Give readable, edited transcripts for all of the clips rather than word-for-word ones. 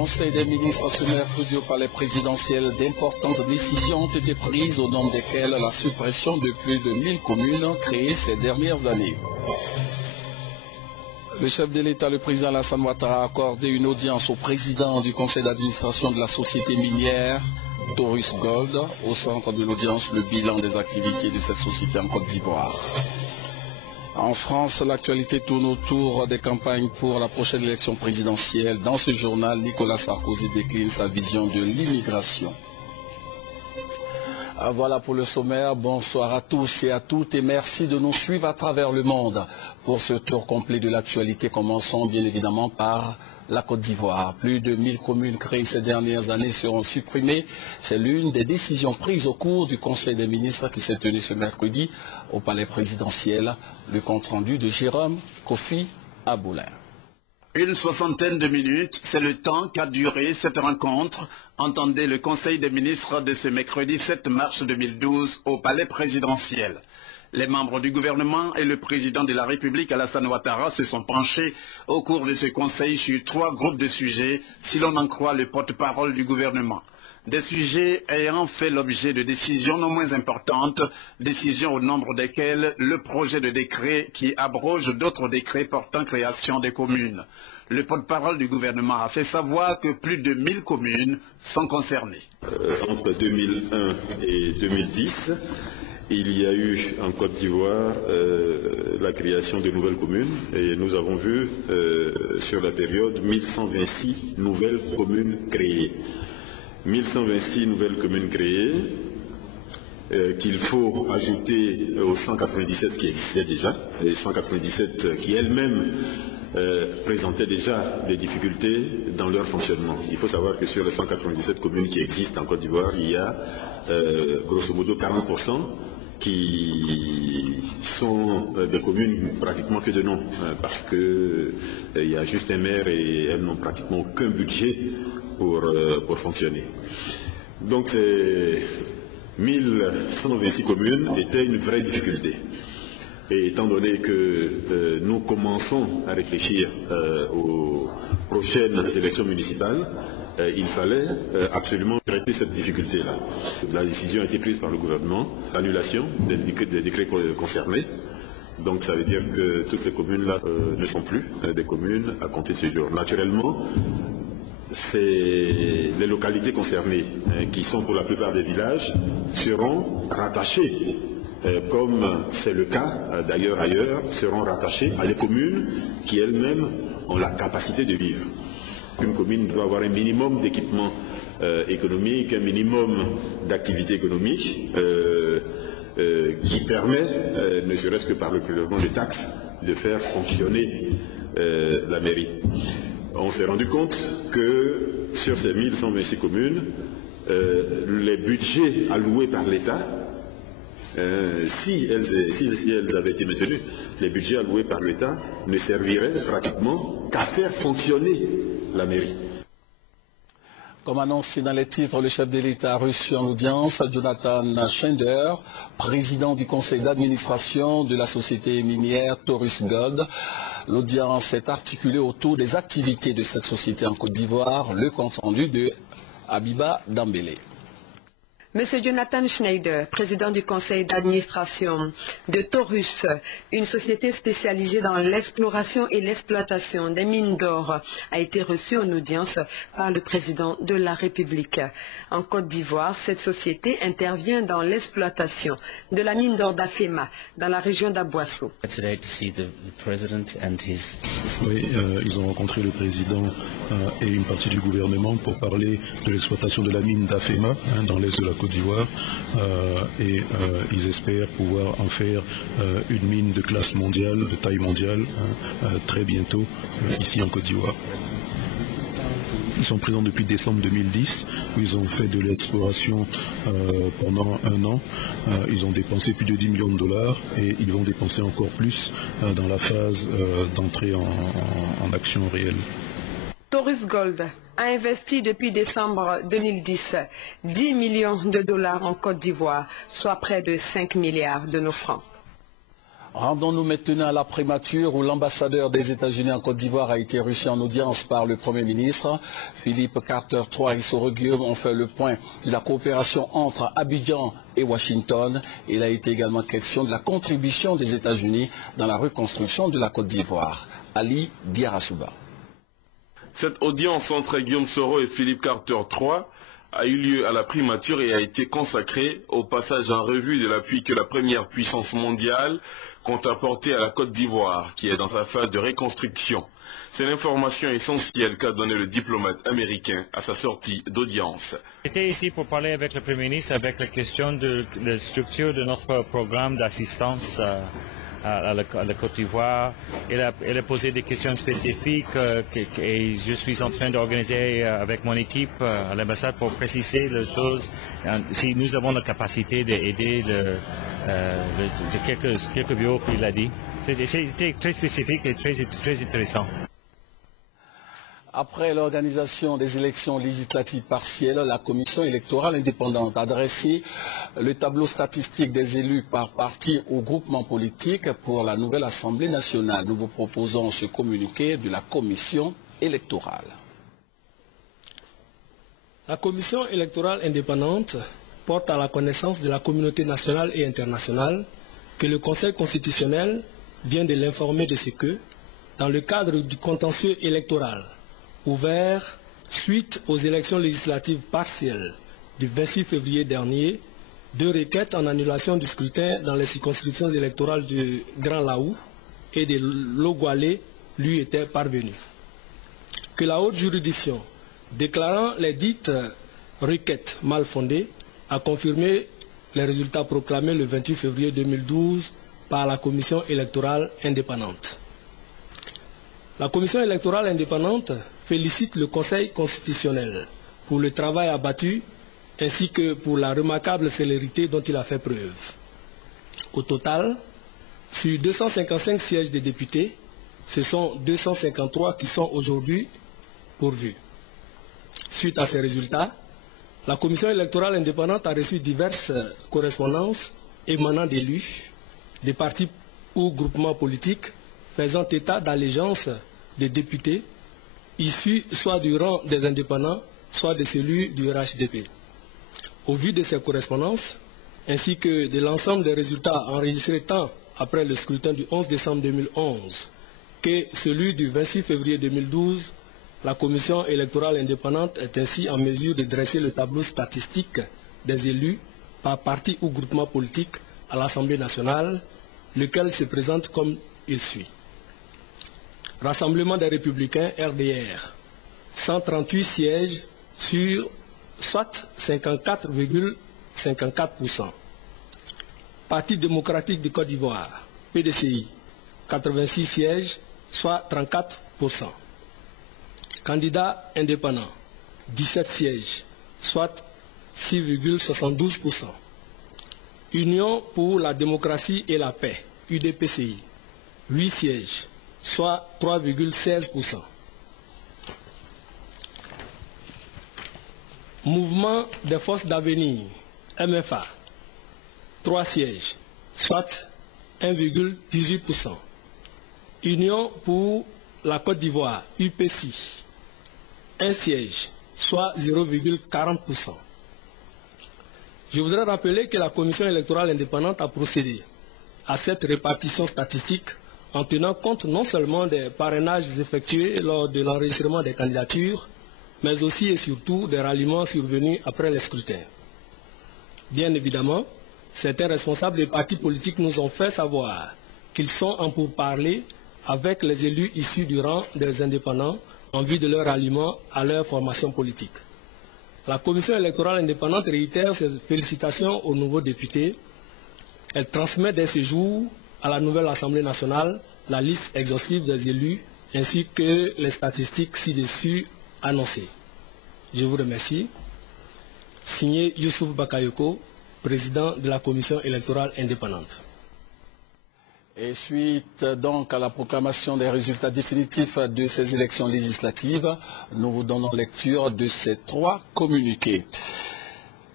Conseil des ministres ce mercredi au palais présidentiel, d'importantes décisions ont été prises au nom desquelles la suppression de plus de 1000 communes créées ces dernières années. Le chef de l'État, le président Alassane Ouattara, a accordé une audience au président du conseil d'administration de la société minière, Taurus Gold. Au centre de l'audience, le bilan des activités de cette société en Côte d'Ivoire. En France, l'actualité tourne autour des campagnes pour la prochaine élection présidentielle. Dans ce journal, Nicolas Sarkozy décline sa vision de l'immigration. Voilà pour le sommaire. Bonsoir à tous et à toutes et merci de nous suivre à travers le monde pour ce tour complet de l'actualité. Commençons bien évidemment par la Côte d'Ivoire. Plus de 1000 communes créées ces dernières années seront supprimées. C'est l'une des décisions prises au cours du Conseil des ministres qui s'est tenu ce mercredi au palais présidentiel. Le compte-rendu de Jérôme Kofi Aboulin. Une soixantaine de minutes, c'est le temps qu'a duré cette rencontre. Entendez le Conseil des ministres de ce mercredi 7 mars 2012 au palais présidentiel. Les membres du gouvernement et le président de la République Alassane Ouattara se sont penchés au cours de ce conseil sur 3 groupes de sujets, si l'on en croit le porte-parole du gouvernement. Des sujets ayant fait l'objet de décisions non moins importantes, décisions au nombre desquelles le projet de décret qui abroge d'autres décrets portant création des communes. Le porte-parole du gouvernement a fait savoir que plus de 1000 communes sont concernées. Entre 2001 et 2010, il y a eu en Côte d'Ivoire la création de nouvelles communes et nous avons vu sur la période 1126 nouvelles communes créées. 1126 nouvelles communes créées qu'il faut ajouter aux 197 qui existaient déjà, les 197 qui elles-mêmes présentaient déjà des difficultés dans leur fonctionnement. Il faut savoir que sur les 197 communes qui existent en Côte d'Ivoire, il y a grosso modo 40% qui sont des communes pratiquement que de nom, parce qu'il y a juste un maire et elles n'ont pratiquement aucun budget pour fonctionner. Donc ces 1126 communes étaient une vraie difficulté. Et étant donné que nous commençons à réfléchir aux prochaines élections municipales, il fallait absolument traiter cette difficulté-là. La décision a été prise par le gouvernement, l'annulation des décrets concernés. Donc ça veut dire que toutes ces communes-là ne sont plus des communes à compter de ce jour. Naturellement, les localités concernées, qui sont pour la plupart des villages, seront rattachées, comme c'est le cas d'ailleurs ailleurs, seront rattachées à des communes qui elles-mêmes ont la capacité de vivre. Une commune doit avoir un minimum d'équipement économique, un minimum d'activité économique qui permet, ne serait-ce que par le prélèvement de taxes, de faire fonctionner la mairie. On s'est rendu compte que sur ces 1126 communes, les budgets alloués par l'État, si elles avaient été maintenues, les budgets alloués par l'État ne serviraient pratiquement qu'à faire fonctionner la mairie. Comme annoncé dans les titres, le chef de l'État a reçu en audience Jonathan Schender, président du conseil d'administration de la société minière Taurus Gold. L'audience est articulée autour des activités de cette société en Côte d'Ivoire. Le compte-rendu de Abiba Dambélé. Monsieur Jonathan Schneider, président du conseil d'administration de Taurus, une société spécialisée dans l'exploration et l'exploitation des mines d'or, a été reçu en audience par le président de la République. En Côte d'Ivoire, cette société intervient dans l'exploitation de la mine d'or d'Afema, dans la région d'Aboissou. Oui, ils ont rencontré le président et une partie du gouvernement pour parler de l'exploitation de la mine d'Afema, dans l'est de la Côte d'Ivoire, et ils espèrent pouvoir en faire une mine de classe mondiale, de taille mondiale, très bientôt ici en Côte d'Ivoire. Ils sont présents depuis décembre 2010, où ils ont fait de l'exploration pendant 1 an. Ils ont dépensé plus de 10 millions de dollars et ils vont dépenser encore plus dans la phase d'entrée en action réelle. Taurus Gold a investi depuis décembre 2010 10 millions de dollars en Côte d'Ivoire, soit près de 5 milliards de nos francs. Rendons-nous maintenant à la primature où l'ambassadeur des États-Unis en Côte d'Ivoire a été reçu en audience par le Premier ministre. Philippe Carter III et Soro Guillaume ont fait le point de la coopération entre Abidjan et Washington. Il a été également question de la contribution des États-Unis dans la reconstruction de la Côte d'Ivoire. Ali Diarasouba. Cette audience entre Guillaume Soro et Philippe Carter III a eu lieu à la primature et a été consacrée au passage en revue de l'appui que la première puissance mondiale compte apporter à la Côte d'Ivoire, qui est dans sa phase de reconstruction. C'est l'information essentielle qu'a donnée le diplomate américain à sa sortie d'audience. J'étais ici pour parler avec le Premier ministre avec la question de la structure de notre programme d'assistance à la Côte d'Ivoire. Elle a posé des questions spécifiques et je suis en train d'organiser avec mon équipe à l'ambassade pour préciser les choses. Si nous avons la capacité d'aider de quelques bureaux qu'il a dit. C'était très spécifique et très intéressant. Après l'organisation des élections législatives partielles, la commission électorale indépendante a dressé le tableau statistique des élus par parti ou groupement politique pour la nouvelle Assemblée nationale. Nous vous proposons ce communiqué de la commission électorale. La commission électorale indépendante porte à la connaissance de la communauté nationale et internationale que le Conseil constitutionnel vient de l'informer de ce que, dans le cadre du contentieux électoral ouvert suite aux élections législatives partielles du 26 février dernier, 2 requêtes en annulation du scrutin dans les circonscriptions électorales du Grand Laou et de Logoualé lui étaient parvenues. Que la haute juridiction, déclarant les dites requêtes mal fondées, a confirmé les résultats proclamés le 28 février 2012 par la commission électorale indépendante. La commission électorale indépendante félicite le Conseil constitutionnel pour le travail abattu ainsi que pour la remarquable célérité dont il a fait preuve. Au total, sur 255 sièges de députés, ce sont 253 qui sont aujourd'hui pourvus. Suite à ces résultats, la commission électorale indépendante a reçu diverses correspondances émanant d'élus, des partis ou groupements politiques faisant état d'allégeance des députés issus soit du rang des indépendants, soit de celui du RHDP. Au vu de ces correspondances, ainsi que de l'ensemble des résultats enregistrés tant après le scrutin du 11 décembre 2011 que celui du 26 février 2012, la commission électorale indépendante est ainsi en mesure de dresser le tableau statistique des élus par parti ou groupement politique à l'Assemblée nationale, lequel se présente comme il suit. Rassemblement des Républicains, RDR, 138 sièges sur soit 54,54%. Parti démocratique de Côte d'Ivoire, PDCI, 86 sièges, soit 34%. Candidat indépendant, 17 sièges, soit 6,72%. Union pour la démocratie et la paix, UDPCI, 8 sièges, soit 3,16%. Mouvement des forces d'avenir, MFA, 3 sièges, soit 1,18%. Union pour la Côte d'Ivoire, UPC, 1 siège, soit 0,40%. Je voudrais rappeler que la commission électorale indépendante a procédé à cette répartition statistique en tenant compte non seulement des parrainages effectués lors de l'enregistrement des candidatures, mais aussi et surtout des ralliements survenus après les scrutins. Bien évidemment, certains responsables des partis politiques nous ont fait savoir qu'ils sont en pourparlers avec les élus issus du rang des indépendants en vue de leur ralliement à leur formation politique. La commission électorale indépendante réitère ses félicitations aux nouveaux députés. Elle transmet dès ce jour à la nouvelle Assemblée nationale la liste exhaustive des élus ainsi que les statistiques ci-dessus annoncées. Je vous remercie. Signé Youssouf Bakayoko, président de la commission électorale indépendante. Et suite donc à la proclamation des résultats définitifs de ces élections législatives, nous vous donnons lecture de ces 3 communiqués.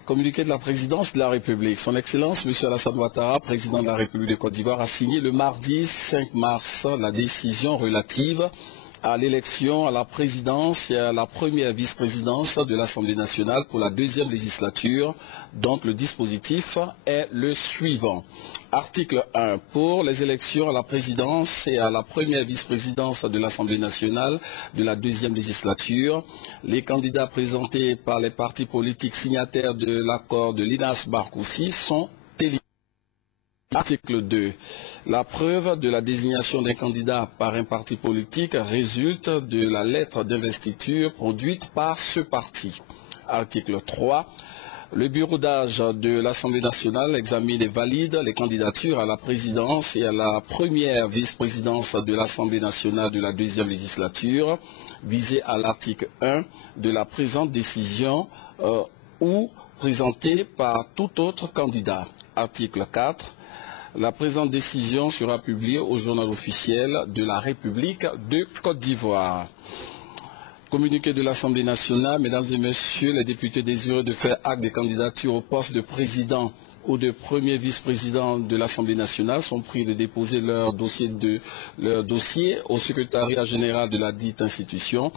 Communiqué de la présidence de la République. Son Excellence, M. Alassane Ouattara, président de la République de Côte d'Ivoire, a signé le mardi 5 mars la décision relative à l'élection à la présidence et à la première vice-présidence de l'Assemblée nationale pour la deuxième législature, dont le dispositif est le suivant. Article 1. Pour les élections à la présidence et à la première vice-présidence de l'Assemblée nationale de la deuxième législature, les candidats présentés par les partis politiques signataires de l'accord de Linas-Barkoussi sont éligibles. Article 2. La preuve de la désignation d'un candidat par un parti politique résulte de la lettre d'investiture produite par ce parti. Article 3. Le bureau d'âge de l'Assemblée nationale examine et valide les candidatures à la présidence et à la première vice-présidence de l'Assemblée nationale de la deuxième législature, visées à l'article 1 de la présente décision ou présentées par tout autre candidat. Article 4. La présente décision sera publiée au journal officiel de la République de Côte d'Ivoire. Communiqué de l'Assemblée nationale, mesdames et messieurs les députés désireux de faire acte des candidatures au poste de président ou de premier vice-président de l'Assemblée nationale sont priés de déposer leur dossier au secrétariat général de la dite institution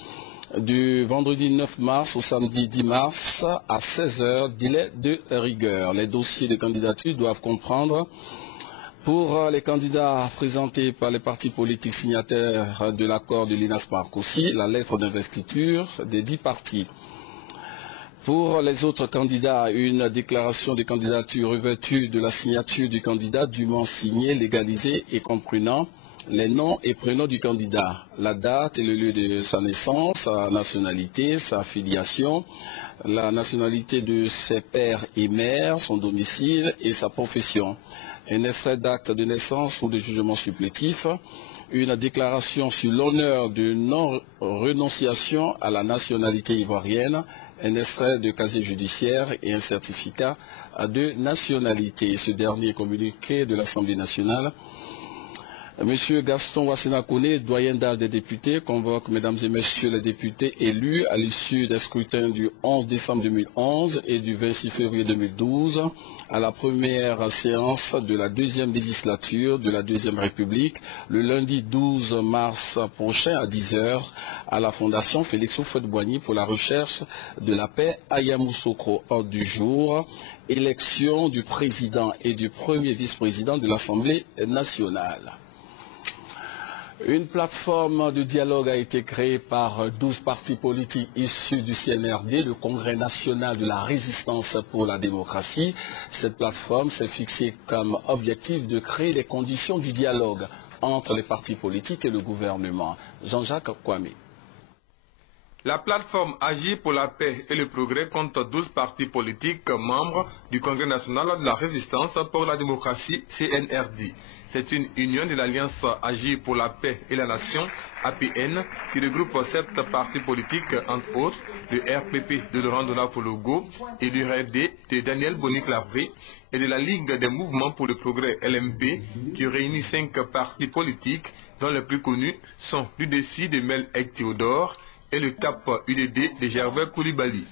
du vendredi 9 mars au samedi 10 mars à 16 h, délai de rigueur. Les dossiers de candidature doivent comprendre, pour les candidats présentés par les partis politiques signataires de l'accord de Linas-Barkoussi, la lettre d'investiture des 10 partis. Pour les autres candidats, une déclaration de candidature revêtue de la signature du candidat dûment signée, légalisée et comprenant les noms et prénoms du candidat, la date et le lieu de sa naissance, sa nationalité, sa filiation, la nationalité de ses pères et mères, son domicile et sa profession, un extrait d'acte de naissance ou de jugement supplétif, une déclaration sur l'honneur de non-renonciation à la nationalité ivoirienne, un extrait de casier judiciaire et un certificat de nationalité. Ce dernier communiqué de l'Assemblée nationale. Monsieur Gaston Wassena Kone, doyen d'âge des députés, convoque mesdames et messieurs les députés élus à l'issue des scrutins du 11 décembre 2011 et du 26 février 2012 à la première séance de la deuxième législature de la deuxième République le lundi 12 mars prochain à 10 h à la Fondation Félix Houphouët-Boigny pour la recherche de la paix à Yamoussoukro. Ordre du jour, élection du président et du premier vice-président de l'Assemblée nationale. Une plateforme de dialogue a été créée par 12 partis politiques issus du CNRD, le Congrès national de la résistance pour la démocratie. Cette plateforme s'est fixée comme objectif de créer les conditions du dialogue entre les partis politiques et le gouvernement. Jean-Jacques Kwame. La plateforme Agir pour la paix et le progrès compte 12 partis politiques membres du Congrès national de la résistance pour la démocratie, CNRD. C'est une union de l'Alliance Agir pour la paix et la nation, APN, qui regroupe 7 partis politiques, entre autres, le RPP de Laurent Donafologo et l'URD de Daniel Bonic-Lavré et de la Ligue des mouvements pour le progrès LMP, qui réunit 5 partis politiques, dont les plus connus sont l'UDC de Mel Ek-Théodore et le CAP UDD de Gervais Koulibaly.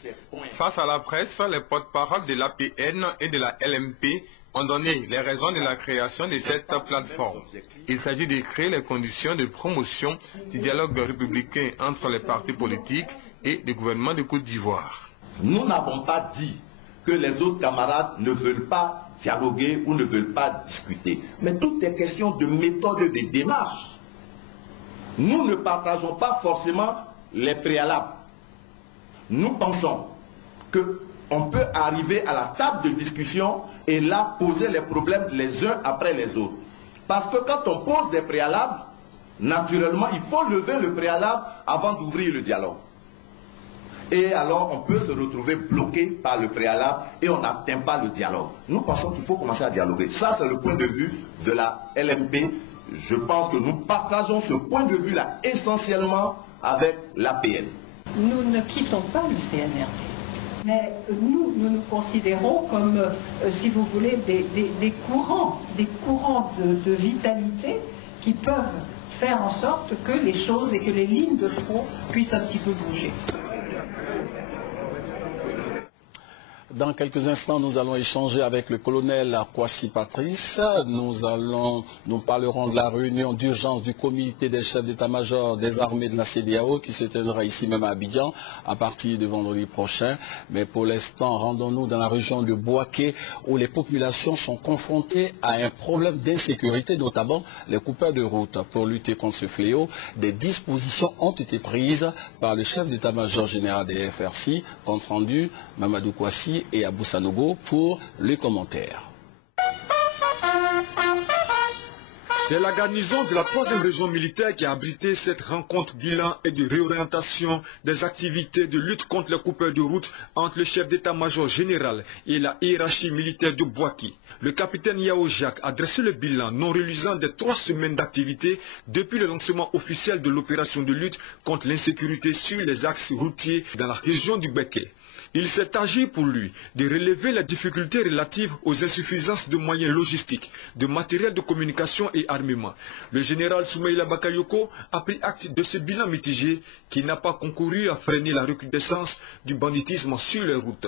Face à la presse, les porte-paroles de l'APN et de la LMP ont donné les raisons de la création de cette plateforme. Il s'agit de créer les conditions de promotion du dialogue républicain entre les partis politiques et le gouvernement de Côte d'Ivoire. Nous n'avons pas dit que les autres camarades ne veulent pas dialoguer ou ne veulent pas discuter. Mais tout est question de méthode de démarche. Nous ne partageons pas forcément les préalables. Nous pensons qu'on peut arriver à la table de discussion et là poser les problèmes les uns après les autres. Parce que quand on pose des préalables, naturellement, il faut lever le préalable avant d'ouvrir le dialogue. Et alors, on peut se retrouver bloqué par le préalable et on n'atteint pas le dialogue. Nous pensons qu'il faut commencer à dialoguer. Ça, c'est le point de vue de la LMP. Je pense que nous partageons ce point de vue-là essentiellement avec l'APN. Nous ne quittons pas le CNRD. Mais nous nous considérons comme, si vous voulez, des courants de vitalité qui peuvent faire en sorte que les choses et que les lignes de front puissent un petit peu bouger. Dans quelques instants, nous allons échanger avec le colonel Kwasi Patrice. Nous parlerons de la réunion d'urgence du comité des chefs d'état-major des armées de la CEDEAO qui se tiendra ici même à Abidjan à partir de vendredi prochain. Mais pour l'instant, rendons-nous dans la région de Bouaké où les populations sont confrontées à un problème d'insécurité, notamment les coupeurs de route. Pour lutter contre ce fléau, des dispositions ont été prises par le chef d'état-major général des FRC, compte rendu Mamadou Kwasi et Abou Sanogo pour les commentaires. C'est la garnison de la 3e région militaire qui a abrité cette rencontre bilan et de réorientation des activités de lutte contre les coupeurs de route entre le chef d'état-major général et la hiérarchie militaire de Bouaké. Le capitaine Yao Jacques a dressé le bilan non reluisant des 3 semaines d'activité depuis le lancement officiel de l'opération de lutte contre l'insécurité sur les axes routiers dans la région du Béké. Il s'est agi pour lui de relever les difficultés relatives aux insuffisances de moyens logistiques, de matériel de communication et armement. Le général Soumaïla Bakayoko a pris acte de ce bilan mitigé qui n'a pas concouru à freiner la recrudescence du banditisme sur les routes.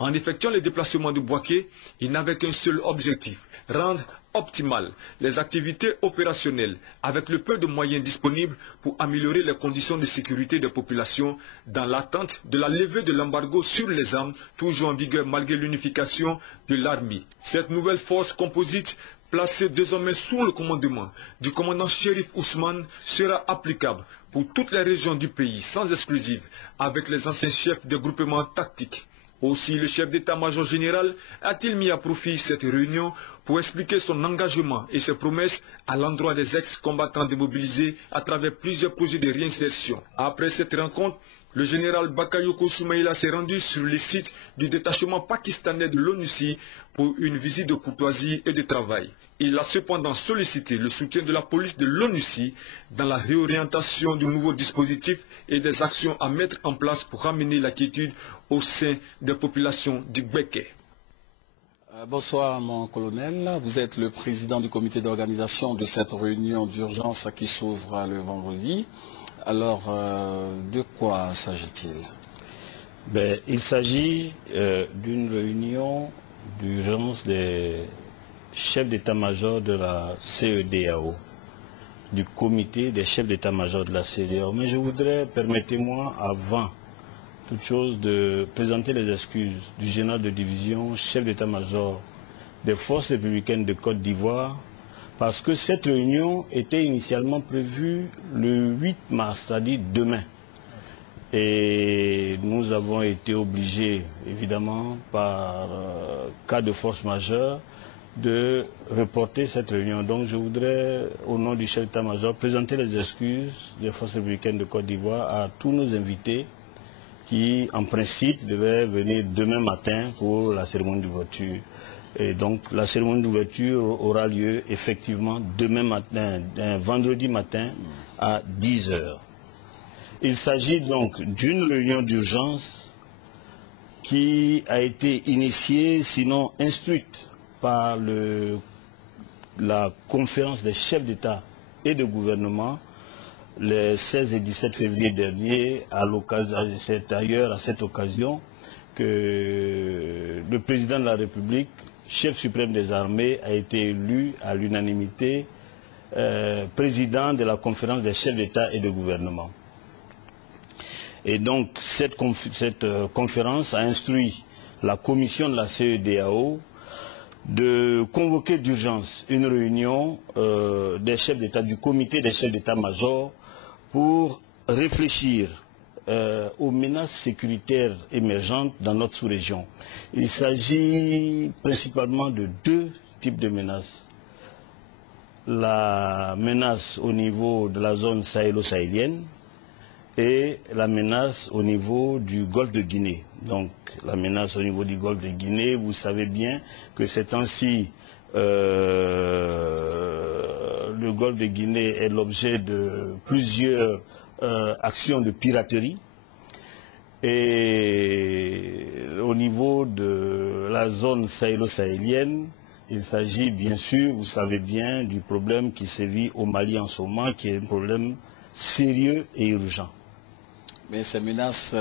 En effectuant les déplacements de Bouaké, il n'avait qu'un seul objectif, rendre optimales les activités opérationnelles avec le peu de moyens disponibles pour améliorer les conditions de sécurité des populations dans l'attente de la levée de l'embargo sur les armes toujours en vigueur malgré l'unification de l'armée. Cette nouvelle force composite placée désormais sous le commandement du commandant Chérif Ousmane sera applicable pour toutes les régions du pays sans exclusive avec les anciens chefs des groupements tactiques. Aussi, le chef d'état-major général a-t-il mis à profit cette réunion pour expliquer son engagement et ses promesses à l'endroit des ex-combattants démobilisés à travers plusieurs projets de réinsertion. Après cette rencontre, le général Bakayoko Soumaïla s'est rendu sur le site du détachement pakistanais de l'ONUCI pour une visite de courtoisie et de travail. Il a cependant sollicité le soutien de la police de l'ONUCI dans la réorientation du nouveau dispositif et des actions à mettre en place pour ramener la quiétude au sein des populations du Béké. Bonsoir mon colonel, vous êtes le président du comité d'organisation de cette réunion d'urgence qui s'ouvre le vendredi. Alors, de quoi s'agit-il? Il s'agit d'une réunion d'urgence des chefs d'état-major de la CEDEAO, du comité des chefs d'état-major de la CEDEAO. Mais je voudrais, permettez-moi, avant toute chose, de présenter les excuses du général de division, chef d'état-major des forces républicaines de Côte d'Ivoire, parce que cette réunion était initialement prévue le 8 mars, c'est-à-dire demain. Et nous avons été obligés, évidemment, par cas de force majeure, de reporter cette réunion. Donc je voudrais, au nom du chef d'état-major, présenter les excuses des forces républicaines de Côte d'Ivoire à tous nos invités qui, en principe, devaient venir demain matin pour la cérémonie d'ouverture. Et donc la cérémonie d'ouverture aura lieu effectivement demain matin, vendredi matin à 10 h. Il s'agit donc d'une réunion d'urgence qui a été initiée, sinon instruite, par la conférence des chefs d'État et de gouvernement les 16 et 17 février dernier. C'est d'ailleurs à cette occasion que le président de la République, chef suprême des armées, a été élu à l'unanimité président de la conférence des chefs d'État et de gouvernement. Et donc cette conférence a instruit la commission de la CEDEAO de convoquer d'urgence une réunion des chefs d'État, du comité des chefs d'État-major, pour réfléchir aux menaces sécuritaires émergentes dans notre sous-région. Il s'agit principalement de 2 types de menaces. La menace au niveau de la zone sahélo-sahélienne et la menace au niveau du golfe de Guinée. Donc la menace au niveau du golfe de Guinée, vous savez bien que ces temps-ci, le golfe de Guinée est l'objet de plusieurs actions de piraterie. Et au niveau de la zone sahélo-sahélienne, il s'agit bien sûr, vous savez bien, du problème qui sévit au Mali en ce moment, qui est un problème sérieux et urgent. Mais ces menaces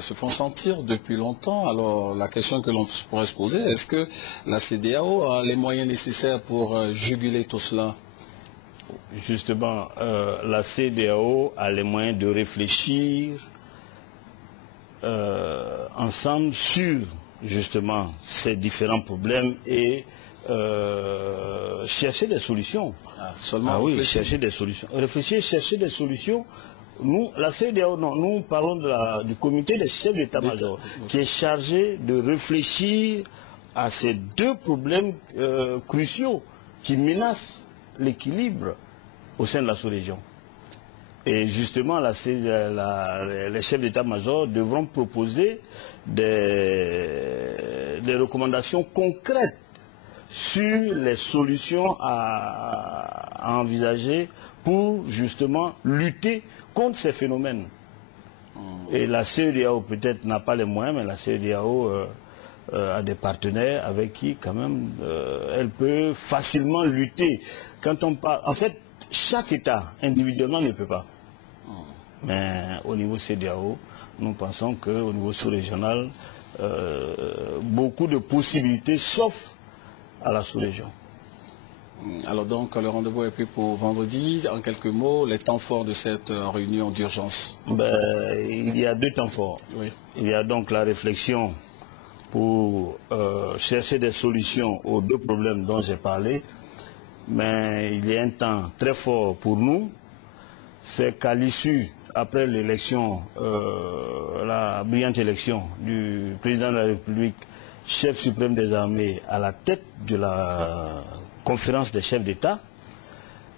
se font sentir depuis longtemps. Alors la question que l'on pourrait se poser, est-ce que la CEDEAO a les moyens nécessaires pour juguler tout cela? Justement, la CEDEAO a les moyens de réfléchir ensemble sur justement ces différents problèmes et chercher des solutions. Oui, chercher des solutions. Réfléchir, chercher des solutions. Nous, la CEDEAO, non, nous parlons du comité des chefs d'état-major qui est chargé de réfléchir à ces deux problèmes cruciaux qui menacent l'équilibre au sein de la sous-région. Et justement, les chefs d'état-major devront proposer des recommandations concrètes sur les solutions à envisager pour justement lutter contre ces phénomènes. Et la CEDEAO peut-être n'a pas les moyens, mais la CEDEAO a des partenaires avec qui quand même elle peut facilement lutter. Quand on parle, en fait, chaque État individuellement ne peut pas. Mais au niveau CEDEAO, nous pensons qu'au niveau sous-régional, beaucoup de possibilités s'offrent à la sous-région. Alors donc, le rendez-vous est pris pour vendredi. En quelques mots, les temps forts de cette réunion d'urgence. Il y a deux temps forts. Oui. Il y a donc la réflexion pour chercher des solutions aux deux problèmes dont j'ai parlé. Mais il y a un temps très fort pour nous, c'est qu'à l'issue, après l'élection, la brillante élection du président de la République, chef suprême des armées, à la tête de la conférence des chefs d'État,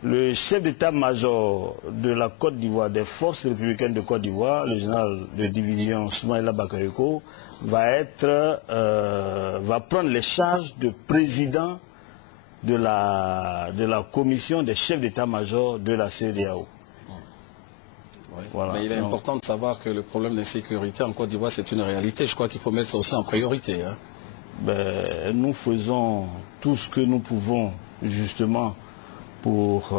le chef d'état-major de la Côte d'Ivoire, des forces républicaines de Côte d'Ivoire, le général de division Soumaïla Bakariko, va prendre les charges de président de la commission des chefs d'état-major de la CEDEAO. Oui. Voilà. Mais il est important de savoir que le problème d'insécurité en Côte d'Ivoire, c'est une réalité. Je crois qu'il faut mettre ça aussi en priorité. Hein. Nous faisons tout ce que nous pouvons justement pour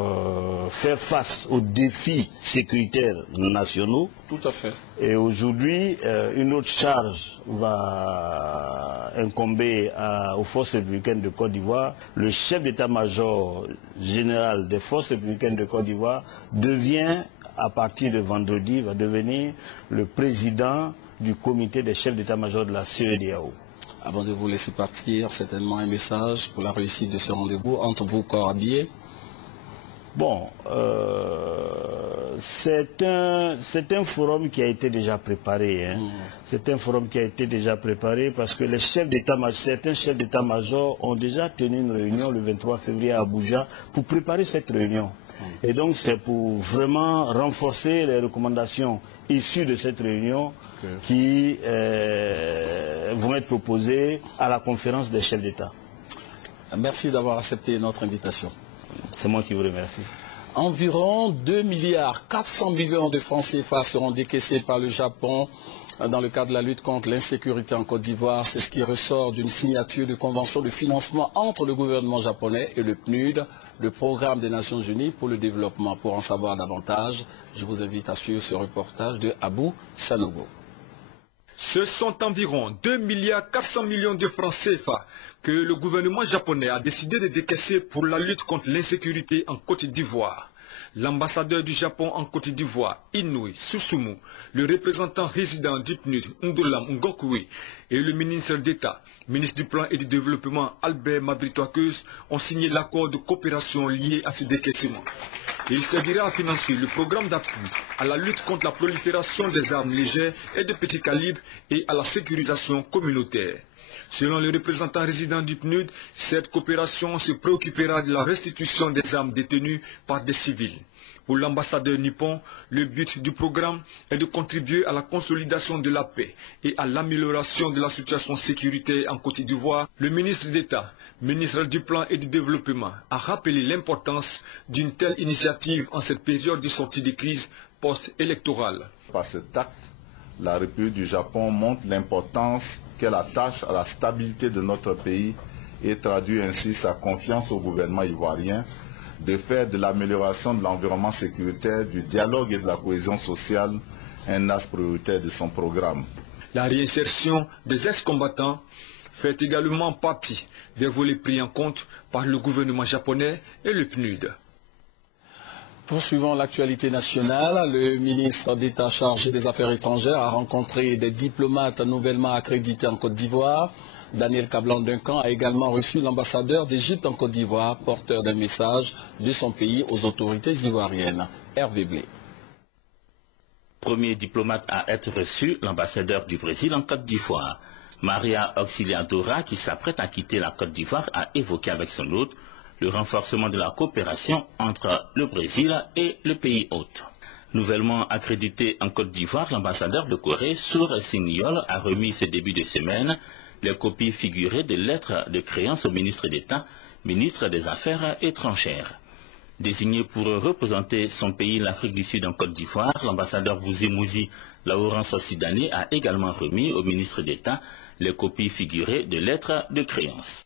faire face aux défis sécuritaires nationaux. Tout à fait. Et aujourd'hui, une autre charge va incomber aux forces républicaines de Côte d'Ivoire. Le chef d'état-major général des forces républicaines de Côte d'Ivoire devient, à partir de vendredi, va devenir le président du comité des chefs d'état-major de la CEDEAO. Avant de vous laisser partir, certainement un message pour la réussite de ce rendez-vous entre vous, corps habillés. Bon, c'est un forum qui a été déjà préparé. Hein. C'est un forum qui a été déjà préparé parce que certains chefs d'état-major ont déjà tenu une réunion le 23 février à Abuja pour préparer cette réunion. Et donc c'est pour vraiment renforcer les recommandations issues de cette réunion qui vont être proposées à la conférence des chefs d'État. Merci d'avoir accepté notre invitation. C'est moi qui vous remercie. Environ 2 milliards 400 millions de francs CFA seront décaissés par le Japon dans le cadre de la lutte contre l'insécurité en Côte d'Ivoire. C'est ce qui ressort d'une signature de convention de financement entre le gouvernement japonais et le PNUD, le Programme des Nations Unies pour le développement. Pour en savoir davantage, je vous invite à suivre ce reportage de Abou Sanogo. Ce sont environ 2 milliards 400 millions de francs CFA que le gouvernement japonais a décidé de décaisser pour la lutte contre l'insécurité en Côte d'Ivoire. L'ambassadeur du Japon en Côte d'Ivoire, Inoue Susumu, le représentant résident du PNUD, Ndolam Ngokwe, et le ministre d'État, ministre du Plan et du Développement, Albert Mabritoakeus, ont signé l'accord de coopération lié à ce décaissement. Il servira à financer le programme d'appui à la lutte contre la prolifération des armes légères et de petit calibre et à la sécurisation communautaire. Selon le représentant résident du PNUD, cette coopération se préoccupera de la restitution des armes détenues par des civils. Pour l'ambassadeur nippon, le but du programme est de contribuer à la consolidation de la paix et à l'amélioration de la situation sécuritaire en Côte d'Ivoire. Le ministre d'État, ministre du Plan et du Développement, a rappelé l'importance d'une telle initiative en cette période de sortie de crise post-électorale. Par cet acte, la République du Japon montre l'importance qu'elle attache à la stabilité de notre pays et traduit ainsi sa confiance au gouvernement ivoirien de faire de l'amélioration de l'environnement sécuritaire, du dialogue et de la cohésion sociale un axe prioritaire de son programme. La réinsertion des ex-combattants fait également partie des volets pris en compte par le gouvernement japonais et le PNUD. Poursuivons l'actualité nationale. Le ministre d'État chargé des Affaires étrangères a rencontré des diplomates nouvellement accrédités en Côte d'Ivoire. Daniel Kablan-Duncan a également reçu l'ambassadeur d'Égypte en Côte d'Ivoire, porteur d'un message de son pays aux autorités ivoiriennes. Hervé Blé. Premier diplomate à être reçu, l'ambassadeur du Brésil en Côte d'Ivoire. Maria Auxiliadora, qui s'apprête à quitter la Côte d'Ivoire, a évoqué avec son hôte le renforcement de la coopération entre le Brésil et le pays hôte. Nouvellement accrédité en Côte d'Ivoire, l'ambassadeur de Corée, Sour Signol, a remis ce début de semaine les copies figurées de lettres de créance au ministre d'État, ministre des Affaires étrangères. Désigné pour représenter son pays, l'Afrique du Sud en Côte d'Ivoire, l'ambassadeur Vouzi Laurence Sidané a également remis au ministre d'État les copies figurées de lettres de créance.